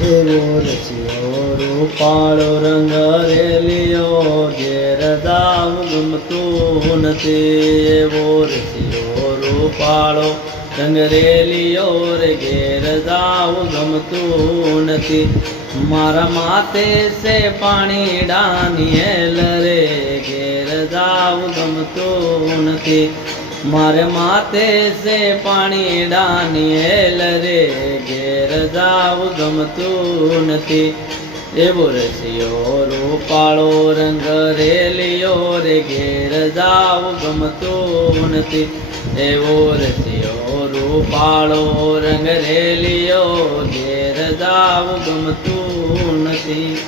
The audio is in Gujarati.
એવો રચ્યો રૂપાળો રંગ રેલિયો ઘેર દામ ગમતું નથી. એવો રચ્યો રૂપાળો રંગ રેલિયો રે ઘેર દાવ ગમતું નથી. મારા માથે સે પાણી ડાનિયેલ રે ઘેર દાવ ગમતું નથી. મારે માથે સે પાણી ડાનિયેલ રે ઘેર જાવ ગમતું નથી. એવો રસિયો રૂપાળો રંગ રેલિયો રે ઘેર જાવ ગમતું નથી. એવો રસિયો રૂપાળો રંગ રેલિયો ઘેર જાવ ગમતું નથી.